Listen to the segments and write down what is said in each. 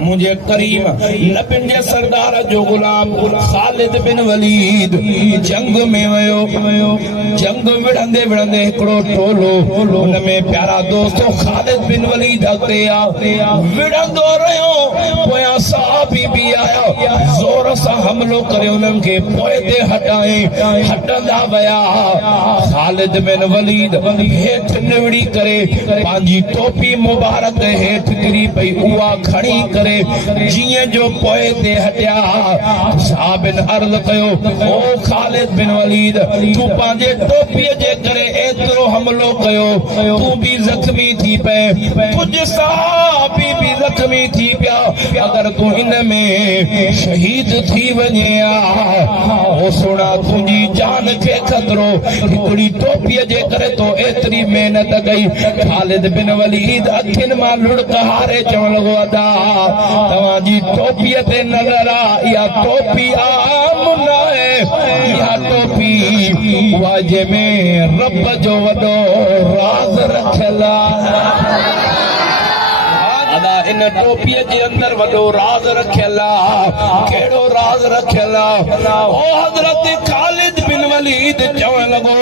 मुझे करीम नबिन जे सरदार जो गुलाम खालिद बिन वलीद जंग में वयो। जंग विढ़ंदे विढ़ंदे हिकिड़ो टोलो उन में प्यारा दोस्तो खालिद बिन वलीद अॻिते आ विढ़ंदो रहियो। पोयां सहाबी बि आया ज़ोर सां हमलो करे उन्हनि खे पोइ ते हटाए हटंदा विया। खालिद बिन वलीद हेठि निवड़ी करे पंहिंजी टोपी मुबारक हेठि किरी पई उहा खणी करे जीअं जो पोइ ते हटिया। साबिन अर्ज़ कयो ओ खालिद बिन वलीद तूं पंहिंजे टोपीअ जे करे एतिरो हमलो कयो तूं बि ज़ख्मी थी पए कुझु सहाबी बि ज़ख्मी थी पिया। अगर तूं हिन में शहीद थी वञे ओ सोना तुंहिंजी जान खे खतरो हिकिड़ी टोपीअ जे करे तो एतिरी महिनत कई। खालिद बिन वलीद अखियुनि मां लुढ़क हारे चवण लॻो अदा तव्हांजी टोपीअ ते नज़र आ इहा टोपी आम न आहे इहा टोपी उहा जंहिंमें रब जो वॾो राज़ रखियल आहे। इन टोपीअ जे अंदर वॾो राज़ रखियल आहे। कहिड़ो राज़ रखियल आहे ओ हज़रत खालिद बिन वलीद चवण लॻो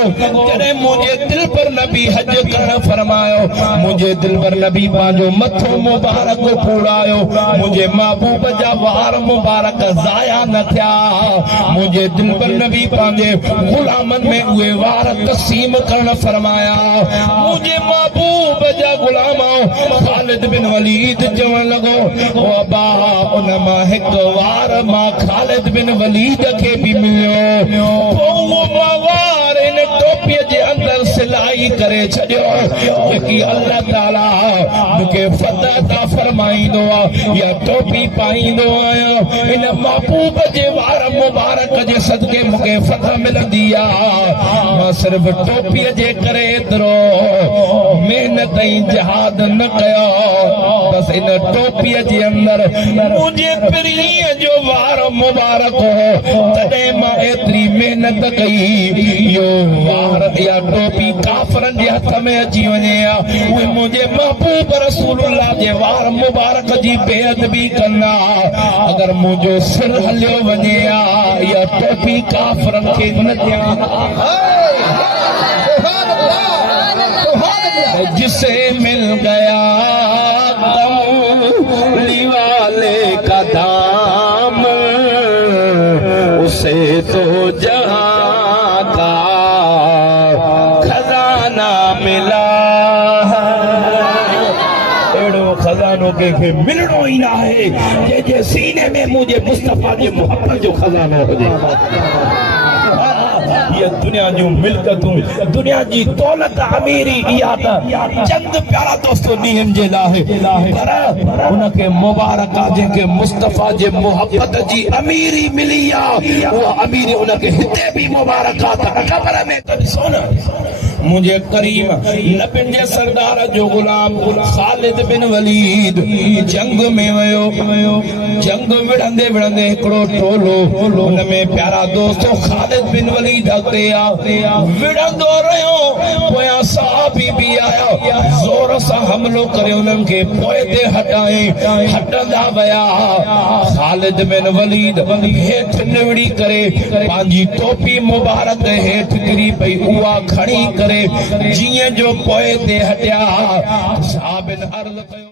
जॾहिं मुंहिंजे दिल पर नबी हज करण फरमायो मुंहिंजे दिल पर नबी पंहिंजो मथो मुबारक पूड़ायो मुंहिंजे महबूब जा वार मुबारक ज़ाया न थिया। मुंहिंजे दिल पर नबी पंहिंजे गुलामनि में उहे वार तक़सीम करण फरमाया। मुंहिंजे महबूब जा गुलाम खालिद बिन वलीद चवण लॻो ओ अबा उन मां हिकु वार मां खालिद बिन वलीद खे बि मिलियो। उहो वार इन टोपीअ जे अंदर सिलाई करे छॾियो जेकी अल्लाह ताला मूंखे फतह अता फरमाईंदो आहे इहा टोपी पाईंदो आहियां। इन महबूब जे वार मुबारक जे सदके मूंखे फतह मिलंदी आहे। मां सिर्फ़ टोपीअ जे करे एतिरो महिनत ऐं जिहाद न कयो बस इन टोपीअ जे अंदर मुंहिंजे पीरीअ जो वार मुबारक हो तॾहिं मां एतिरी महिनत कई इहो वार इहा टोपी काफ़रनि जे हथ में अची वञे उहे मुंहिंजे महबूब रसूलुल्लाह जे वार मुबारक जी बेअदबी कंदा। अगर मुंहिंजो सिर हलियो वञे इहा टोपी काफ़रनि खे न जिसे मिल गया कमली वाले का दाम उसे तो जहां का खजाना मिला। अहिड़ो खजानो कंहिंखे मिलणो ई न आहे जंहिंजे सीने में मुंहिंजे मुस्तफ़ा जे मुहबत जो खजानो हुजे। ये दुनिया जो मिल्कतूं दुनिया जी दौलत अमीरी इहा त चंद प्यारा दोस्तो ॾींहंनि जे लाइ पर उनखे मुबारक आहे जंहिंखे मुस्तफ़ा जे मुहबत जी अमीरी मिली आहे उहा अमीरी उनखे हिते बि मुबारक आहे त ख़बर में त ॾिसो न मुंहिंजे करीम नबिन जे सरदार जो गुलाम खालिद बिन वलीद जंग में वयो। जंग विढ़ंदे विढ़ंदे हिकिड़ो टोलो उन में प्यारा दोस्तो खालिद बिन वलीद अॻिते आ विढ़ंदो रहियो। पोयां सहाबी बि आया ज़ोर सां हमलो करे उन्हनि खे पोइ ते हटाए हटंदा विया। खालिद बिन वलीद हेठि निवड़ी करे पंहिंजी टोपी मुबारक हेठि किरी पई उहा खणी करे जीअं जो पोइ ते हटिया। साबिन अर्ज़ कयो।